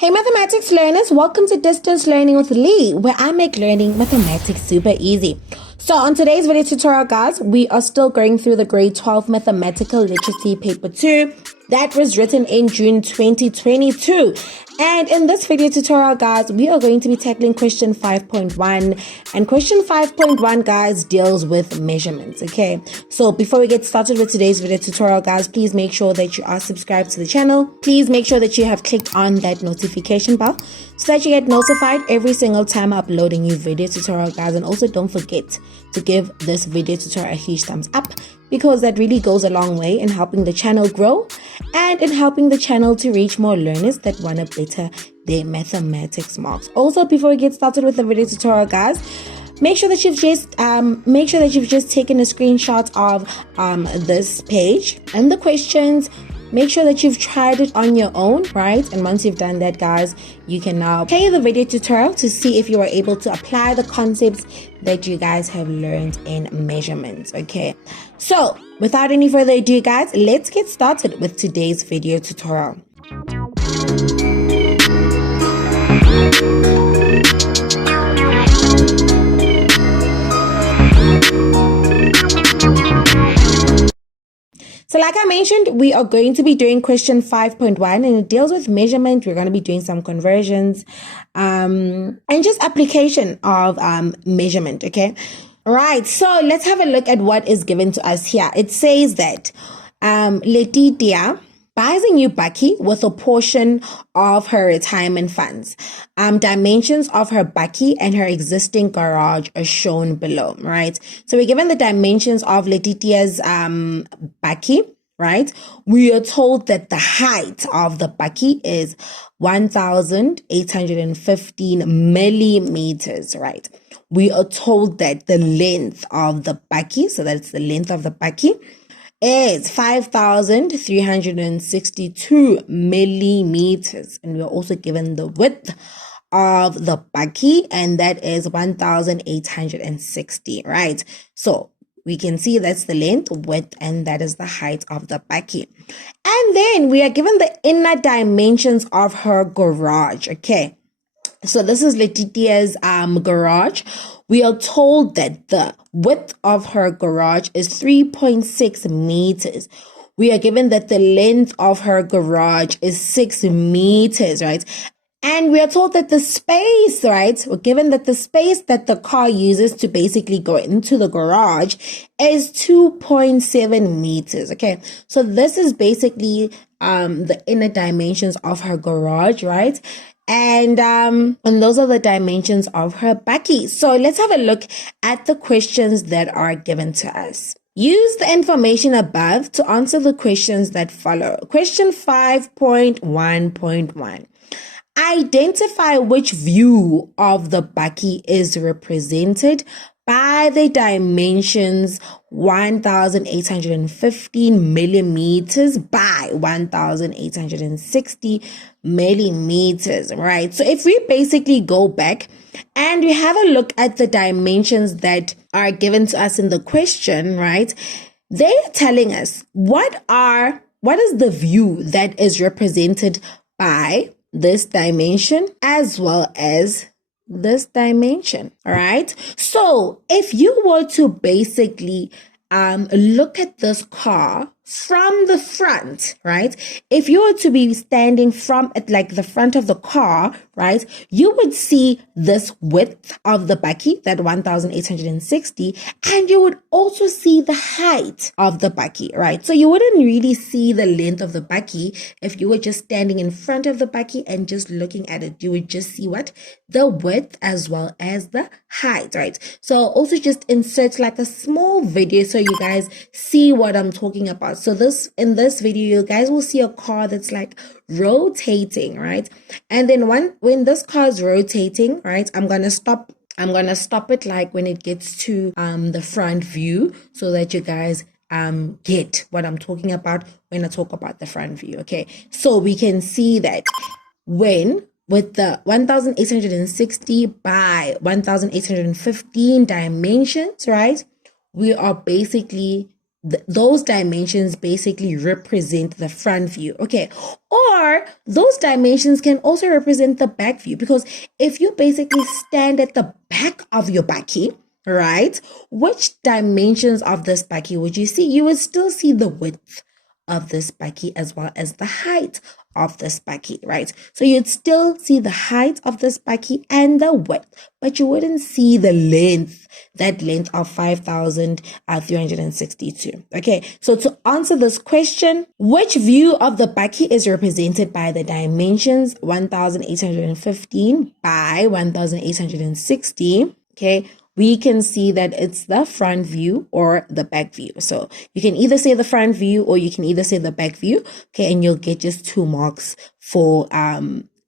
Hey mathematics learners, welcome to Distance Learning with Lee, where I make learning mathematics super easy. So on today's video tutorial, guys, we are still going through the grade 12 mathematical literacy paper 2 that was written in June 2022. And in this video tutorial, guys, we are going to be tackling question 5.1. And question 5.1, guys, deals with measurements, okay? So before we get started with today's video tutorial, guys, please make sure that you are subscribed to the channel. Please make sure that you have clicked on that notification bell so that you get notified every single time I upload a new video tutorial, guys. And also don't forget to give this video tutorial a huge thumbs up, because that really goes a long way in helping the channel grow and in helping the channel to reach more learners that want to better their mathematics marks. Also, before we get started with the video tutorial, guys, make sure that you've just taken a screenshot of this page and the questions. Make sure that you've tried it on your own, right? And once you've done that, guys, you can now play the video tutorial to see if you are able to apply the concepts that you guys have learned in measurements, okay? So, without any further ado, guys, let's get started with today's video tutorial. So like I mentioned, we are going to be doing question 5.1 and it deals with measurement. We're going to be doing some conversions and just application of measurement, okay? Right, so let's have a look at what is given to us here. It says that Letitia buys a new bakkie with a portion of her retirement funds. Dimensions of her bakkie and her existing garage are shown below, right? So we're given the dimensions of Letitia's bakkie, right? We are told that the height of the bakkie is 1,815 millimeters, right? We are told that the length of the bakkie, so that's the length of the bakkie, is 5,362 millimeters. And we are also given the width of the bakkie, and that is 1,860, right? So we can see that's the length, width, and that is the height of the bakkie. And then we are given the inner dimensions of her garage, okay? So this is Letitia's garage. We are told that the width of her garage is 3.6 meters. We are given that the length of her garage is 6 meters, right? And we are told that the space, right? We're given that the space that the car uses to basically go into the garage is 2.7 meters, okay? So this is basically the inner dimensions of her garage, right? And those are the dimensions of her bakkie. So let's have a look at the questions that are given to us. Use the information above to answer the questions that follow. Question 5.1.1. Identify which view of the bakkie is represented by the dimensions 1,815 millimeters by 1,860 millimeters, right? So if we basically go back and we have a look at the dimensions that are given to us in the question, right? They are telling us what is the view that is represented by this dimension as well as this dimension, all right? So if you were to basically look at this car from the front, right? If you were to be standing from at like the front of the car, right, you would see this width of the bakkie, that 1,860, and you would also see the height of the bakkie, right? So you wouldn't really see the length of the bakkie if you were just standing in front of the bakkie and just looking at it. You would just see what? The width as well as the height, right? So I'll also just insert like a small video so you guys see what I'm talking about. So in this video, you guys will see a car that's like rotating, right? And then when this car is rotating, right, I'm gonna stop it like when it gets to the front view, so that you guys get what I'm talking about when I talk about the front view. Okay, so we can see that with the 1,860 by 1,815 dimensions, right, we are basically those dimensions basically represent the front view, okay? Or those dimensions can also represent the back view, because if you basically stand at the back of your bakkie, right, which dimensions of this bakkie would you see? You would still see the width of this bakkie as well as the height of this bakkie, right? So you'd still see the height of this bakkie and the width, but you wouldn't see the length, that length of 5,362. Okay, so to answer this question, which view of the bakkie is represented by the dimensions 1,815 by 1,860? Okay, we can see that it's the front view or the back view. So you can either say the front view or you can either say the back view. Okay, and you'll get just 2 marks for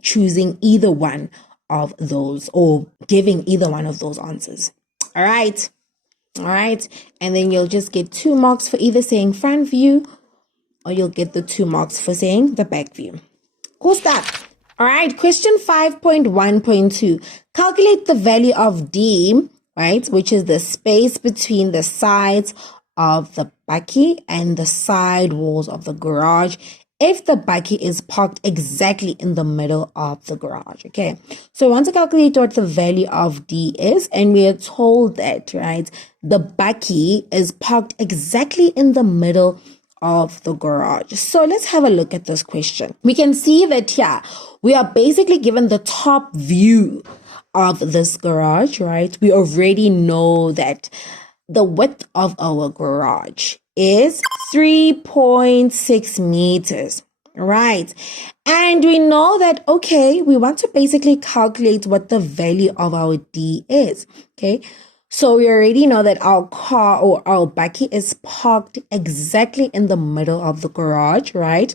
choosing either one of those or giving either one of those answers. All right. And then you'll just get 2 marks for either saying front view, or you'll get the 2 marks for saying the back view. Cool stuff. All right, question 5.1.2. Calculate the value of D, right, which is the space between the sides of the bakkie and the side walls of the garage, if the bakkie is parked exactly in the middle of the garage. Okay, so we want to calculate what the value of D is, and we are told that, right, the bakkie is parked exactly in the middle of the garage. So let's have a look at this question. We can see that here we are basically given the top view of this garage, right? We already know that the width of our garage is 3.6 meters, right? And we know that, okay, we want to basically calculate what the value of our D is, okay? So we already know that our car or our bakkie is parked exactly in the middle of the garage, right?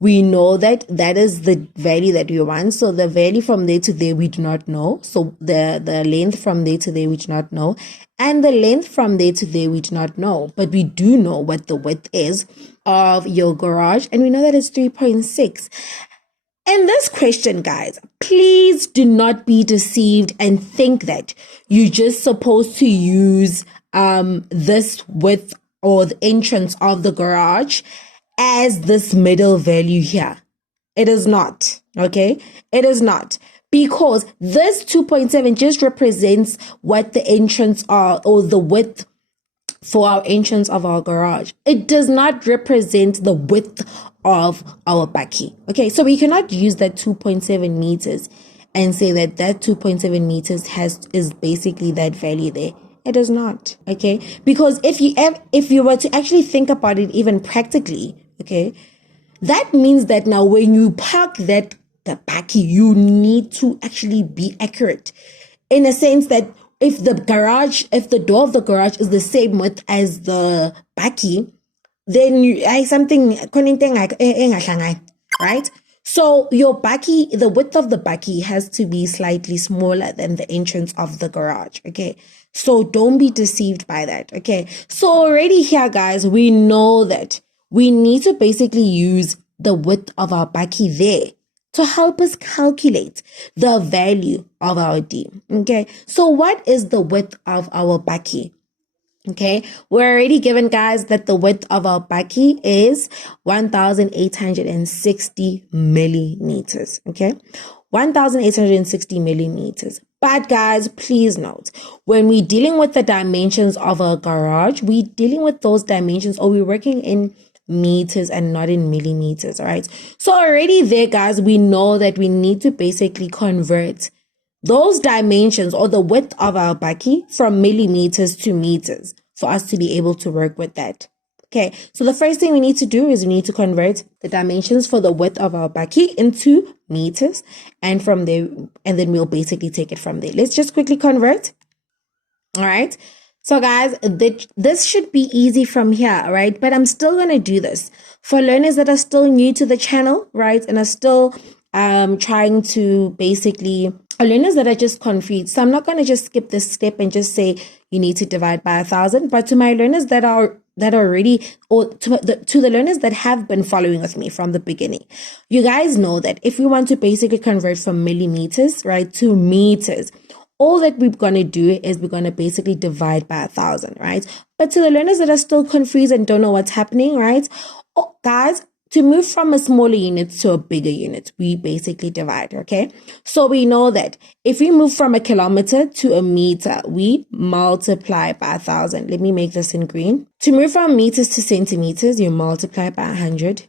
We know that that is the value that we want. So the value from there to there, we do not know. So the length from there to there, we do not know. And the length from there to there, we do not know. But we do know what the width is of your garage. And we know that it's 3.6. In this question, guys, please do not be deceived and think that you're just supposed to use this width or the entrance of the garage as this middle value here. It is not, okay? It is not, because this 2.7 just represents what the entrance are, or the width for our entrance of our garage. It does not represent the width of our bakkie. Okay, so we cannot use that 2.7 meters and say that that 2.7 meters is basically that value there. It is not, okay? Because if you were to actually think about it even practically, okay, that means that now when you park the bakkie, you need to actually be accurate, in a sense that if the door of the garage is the same width as the bakkie, then right? So your bakkie, the width of the bakkie has to be slightly smaller than the entrance of the garage, okay? So don't be deceived by that, okay? So already here, guys, we know that we need to basically use the width of our bakkie there to help us calculate the value of our D, okay? So what is the width of our bakkie? Okay, we're already given, guys, that the width of our bakkie is 1,860 millimeters, okay? 1,860 millimeters. But guys, please note, when we're dealing with the dimensions of a garage, we're dealing with those dimensions, or we're working in meters and not in millimeters, all right? So already there, guys, we know that we need to basically convert those dimensions or the width of our bakkie from millimeters to meters for us to be able to work with that. Okay, so the first thing we need to do is we need to convert the dimensions for the width of our bakkie into meters, and from there, and then we'll basically take it from there. Let's just quickly convert. All right. So guys, this should be easy from here, right? But I'm still going to do this for learners that are still new to the channel, right? And are still trying to basically, learners that are just confused. So I'm not going to just skip this step and just say you need to divide by 1,000. But to my learners that are already, or to the learners that have been following with me from the beginning, you guys know that if we want to basically convert from millimeters, right, to meters, all that we're going to do is we're going to basically divide by 1,000, right? But to the learners that are still confused and don't know what's happening, right? Oh, guys, to move from a smaller unit to a bigger unit, we basically divide, okay? So we know that if we move from a kilometer to a meter, we multiply by 1,000. Let me make this in green. To move from meters to centimeters, you multiply by 100.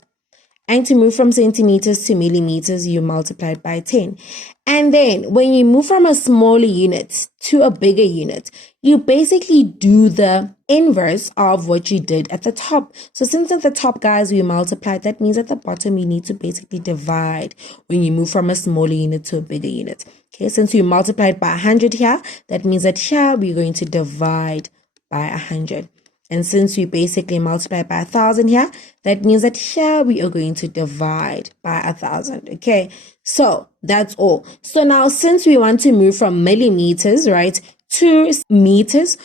And to move from centimeters to millimeters, you multiply it by 10. And then when you move from a smaller unit to a bigger unit, you basically do the inverse of what you did at the top. So since at the top, guys, we multiplied, that means at the bottom, you need to basically divide when you move from a smaller unit to a bigger unit. Okay, since you multiplied by 100 here, that means that here we're going to divide by 100. And since we basically multiply by 1,000 here, that means that here we are going to divide by 1,000. Okay, so that's all. So now since we want to move from millimeters, right, to meters,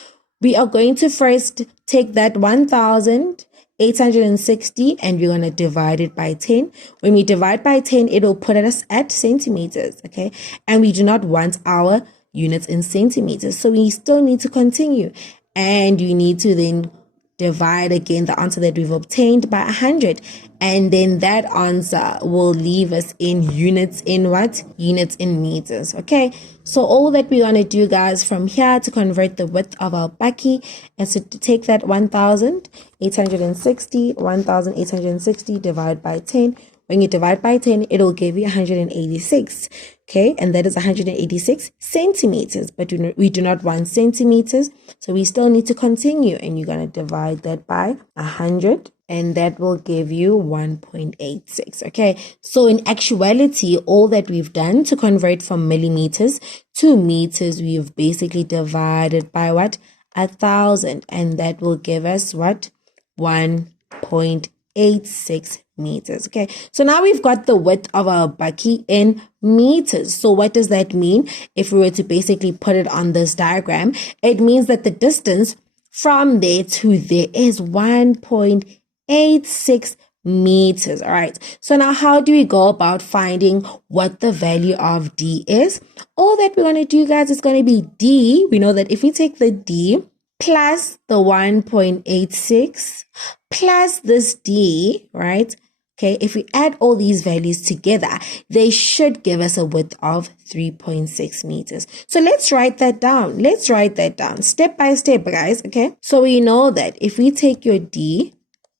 we are going to first take that 1,860 and we're going to divide it by 10. When we divide by 10, it will put us at centimeters. Okay, and we do not want our units in centimeters, so we still need to continue. And you need to then divide again the answer that we've obtained by 100. And then that answer will leave us in units in what? Units in meters. Okay. So all that we're going to do, guys, from here to convert the width of our bakkie is to take that 1,860 divide by 10. When you divide by 10, it'll give you 186. Okay, and that is 186 centimeters, but we do not want centimeters, so we still need to continue, and you're going to divide that by 100, and that will give you 1.86. Okay, so in actuality, all that we've done to convert from millimeters to meters, we've basically divided by what? 1,000, and that will give us what? 1.86 meters. Okay, so now we've got the width of our bakkie in meters. So what does that mean? If we were to basically put it on this diagram, it means that the distance from there to there is 1.86 meters. All right, so now how do we go about finding what the value of D is? All that we're going to do, guys, is going to be D. We know that if we take the D plus the 1.86 plus this D, right? Okay, if we add all these values together, they should give us a width of 3.6 meters. So let's write that down. Let's write that down step by step, guys. Okay, so we know that if we take your D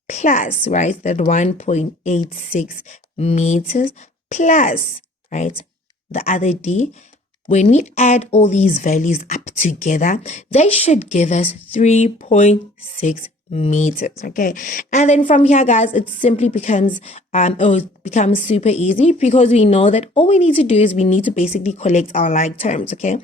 plus, right, that 1.86 meters plus, right, the other D, when we add all these values up together, they should give us 3.6 meters. Okay, and then from here, guys, it simply becomes super easy, because we know that all we need to do is we need to basically collect our like terms. Okay,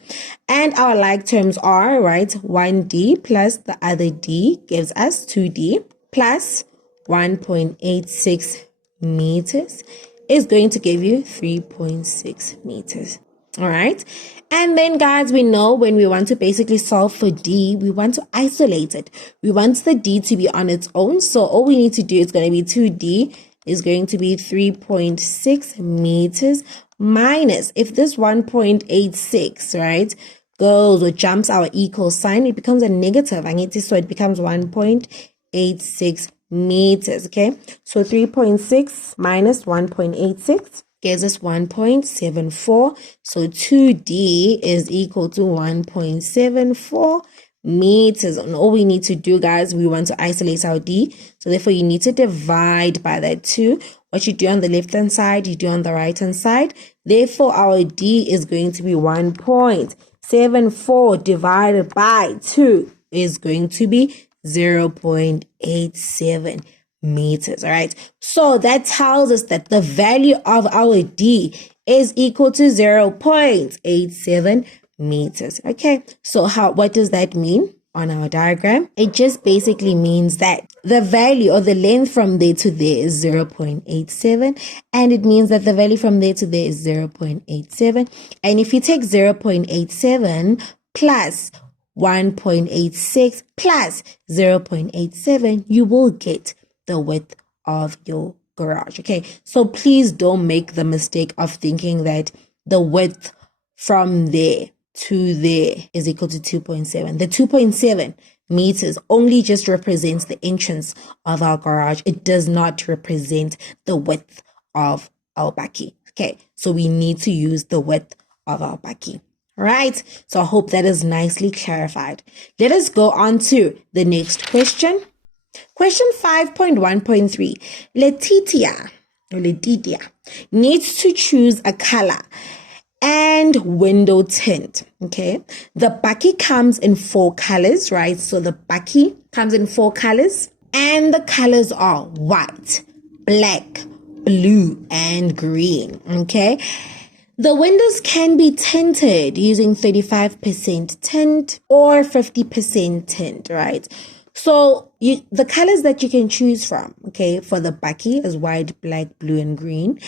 and our like terms are, right, 1D plus the other D gives us 2D plus 1.86 meters is going to give you 3.6 meters. All right, and then, guys, we know when we want to basically solve for D, we want to isolate it. We want the D to be on its own, so all we need to do is going to be 2D is going to be 3.6 meters minus, if this 1.86, right, goes or jumps our equal sign, it becomes a negative, so it becomes 1.86 meters. Okay, so 3.6 minus 1.86 gives us 1.74. So 2D is equal to 1.74 meters. And all we need to do, guys, we want to isolate our D. So therefore, you need to divide by that 2. What you do on the left-hand side, you do on the right-hand side. Therefore, our D is going to be 1.74 divided by 2 is going to be 0.87 meters. All right, so that tells us that the value of our D is equal to 0.87 meters. Okay, so what does that mean on our diagram? It just basically means that the value or the length from there to there is 0.87, and it means that the value from there to there is 0.87. And if you take 0.87 plus 1.86 plus 0.87, you will get the width of your garage. Okay, so please don't make the mistake of thinking that the width from there to there is equal to 2.7. The 2.7 meters only just represents the entrance of our garage. It does not represent the width of our bakkie. Okay, so we need to use the width of our bakkie. All right, so I hope that is nicely clarified. Let us go on to the next question. Question 5.1.3. Letitia needs to choose a color and window tint. Okay, the bakkie comes in 4 colors, right? So the bakkie comes in 4 colors, and the colors are white, black, blue, and green. Okay, the windows can be tinted using 35% tint or 50% tint, right? So the colors that you can choose from, okay, for the bakkie is white, black, blue, and green.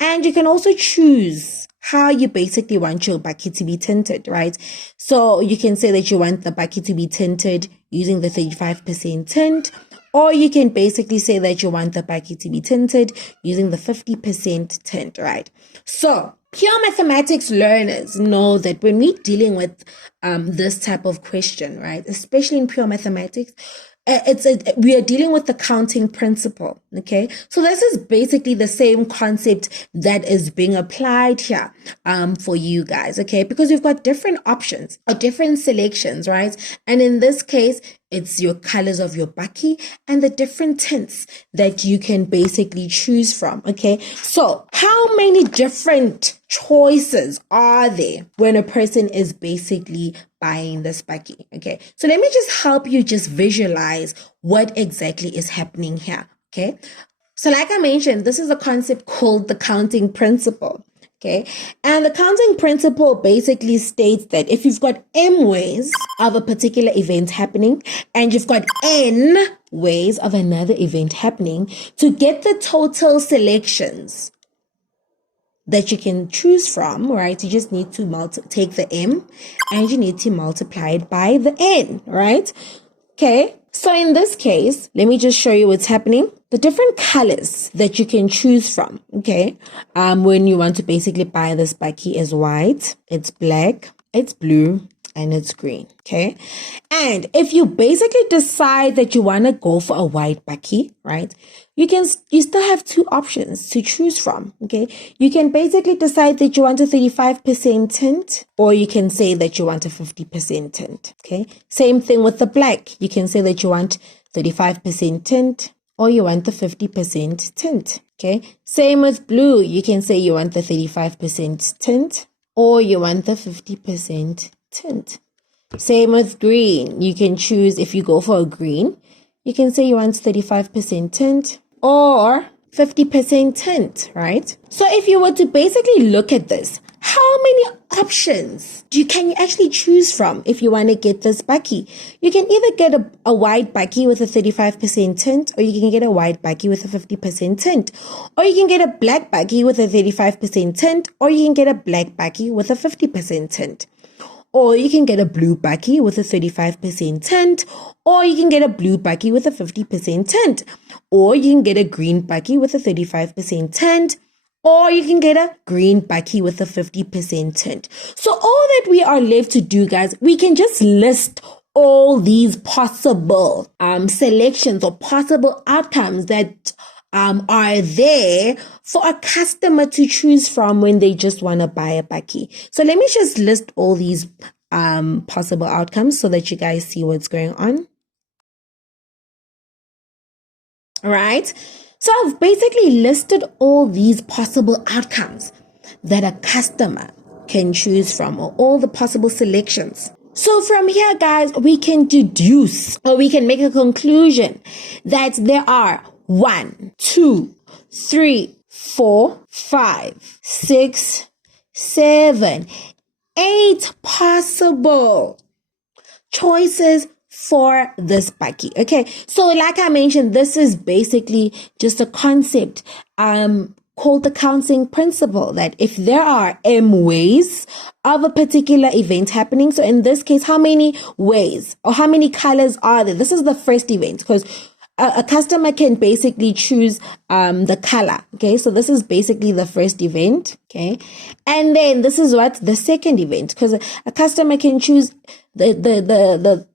And you can also choose how you basically want your bakkie to be tinted, right? So you can say that you want the bakkie to be tinted using the 35% tint, or you can basically say that you want the bakkie to be tinted using the 50% tint, right? So pure mathematics learners know that when we're dealing with this type of question, right, especially in pure mathematics, we are dealing with the counting principle. Okay, so this is basically the same concept that is being applied here for you guys. Okay, because we've got different options or different selections, right? And in this case, it's your colors of your bakkie and the different tints that you can basically choose from. Okay, so how many different choices are there when a person is basically buying this bakkie? Okay, so let me just help you just visualize what exactly is happening here. Okay, so like I mentioned, this is a concept called the counting principle. Okay, and the counting principle basically states that if you've got M ways of a particular event happening and you've got N ways of another event happening, to get the total selections that you can choose from, right, you just need to take the M and you need to multiply it by the N, right? Okay, so in this case, let me just show you what's happening. The different colors that you can choose from, okay, when you want to basically buy this bakkie is white, it's black, it's blue, and it's green. Okay, and if you basically decide that you want to go for a white bakkie, right, you still have 2 options to choose from. Okay, you can basically decide that you want a 35% tint, or you can say that you want a 50% tint. Okay, same thing with the black. You can say that you want 35% tint, or you want the 50% tint. Okay, same with blue. You can say you want the 35% tint, or you want the 50% tint. Same with green. You can choose, if you go for a green, you can say you want 35% tint or 50% tint, right? So if you were to basically look at this, how many options can you actually choose from if you want to get this bakkie? You can either get a white bakkie with a 35% tint, or you can get a white bakkie with a 50% tint, or you can get a black bakkie with a 35% tint, or you can get a black bakkie with a 50% tint. Or you can get a blue bakkie with a 35% tint, or you can get a blue bakkie with a 50% tint, or you can get a green bakkie with a 35% tint, or you can get a green bakkie with a 50% tint. So all that we are left to do, guys, we can just list all these possible selections or possible outcomes that are there for a customer to choose from when they just want to buy a bakkie. So let me just list all these possible outcomes so that you guys see what's going on. All right. So I've basically listed all these possible outcomes that a customer can choose from, or all the possible selections. So from here, guys, we can deduce, or we can make a conclusion that there are 1, 2, 3, 4, 5, 6, 7, 8 possible choices for this bakkie. Okay, so like I mentioned, this is basically just a concept called the counting principle, that if there are M ways of a particular event happening, so in this case, how many ways or how many colors are there? This is the first event, because a customer can basically choose the color. Okay, so this is basically the first event. Okay, and then this is what the second event, because a customer can choose the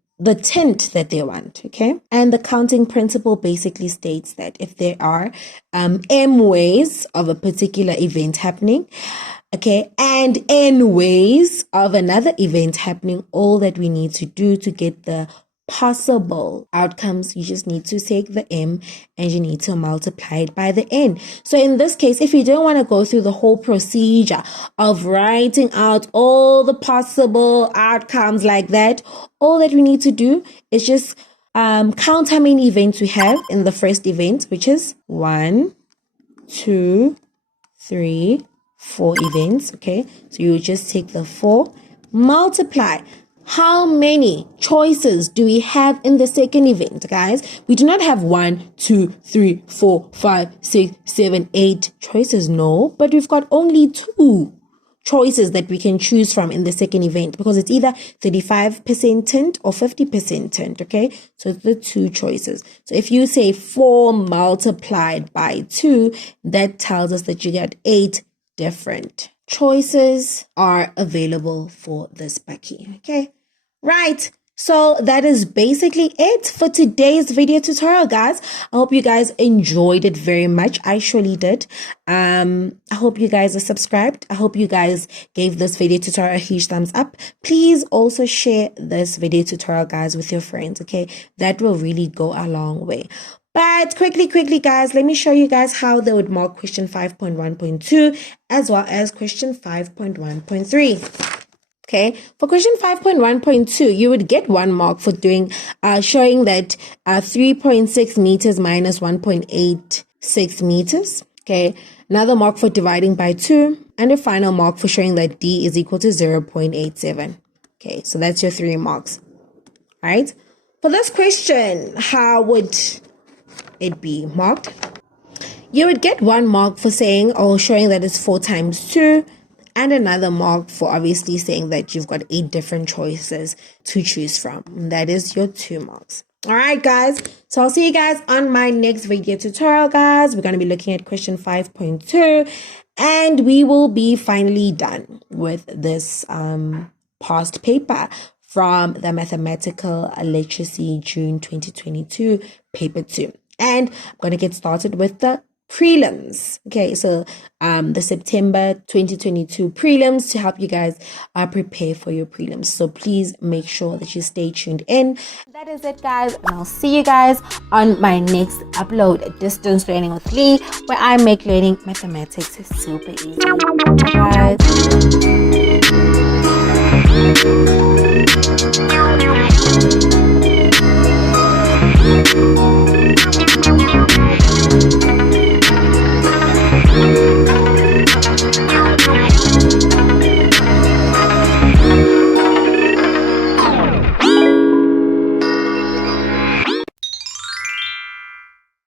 tint that they want. Okay, and the counting principle basically states that if there are m ways of a particular event happening, okay, and n ways of another event happening, all that we need to do to get the possible outcomes, you just need to take the m and you need to multiply it by the n. So in this case, if you don't want to go through the whole procedure of writing out all the possible outcomes like that, all that we need to do is just count how many events we have in the first event, which is 1, 2, 3, 4 events. Okay, so you just take the 4, multiply. How many choices do we have in the second event, guys? We do not have 1, 2, 3, 4, 5, 6, 7, 8 choices. No, but we've got only 2 choices that we can choose from in the second event, because it's either 35% tint or 50% tint. Okay, so it's the 2 choices. So if you say 4 multiplied by 2, that tells us that you get 8 different choices are available for this bakkie. Okay, right. So that is basically it for today's video tutorial, guys. I hope you guys enjoyed it very much. I surely did. I hope you guys are subscribed. I hope you guys gave this video tutorial a huge thumbs up. Please also share this video tutorial, guys, with your friends. Okay, that will really go a long way. But quickly, guys, let me show you guys how they would mark question 5.1.2 as well as question 5.1.3. Okay, for question 5.1.2, you would get 1 mark for doing showing that 3.6 meters minus 1.86 meters. Okay, another mark for dividing by 2, and a final mark for showing that D is equal to 0.87. Okay, so that's your 3 marks. All right, for this question, how would it be marked? You would get 1 mark for saying or showing that it's 4 times 2, and another mark for obviously saying that you've got 8 different choices to choose from. That is your 2 marks. All right, guys. So I'll see you guys on my next video tutorial, guys. We're going to be looking at question 5.2, and we will be finally done with this past paper from the Mathematical Literacy June 2022 paper 2. And I'm going to get started with the prelims. Okay, so the September 2022 prelims to help you guys prepare for your prelims. So please make sure that you stay tuned in. That is it, guys, and I'll see you guys on my next upload, Distance Learning with Lee, where I make learning mathematics super easy. Bye, guys.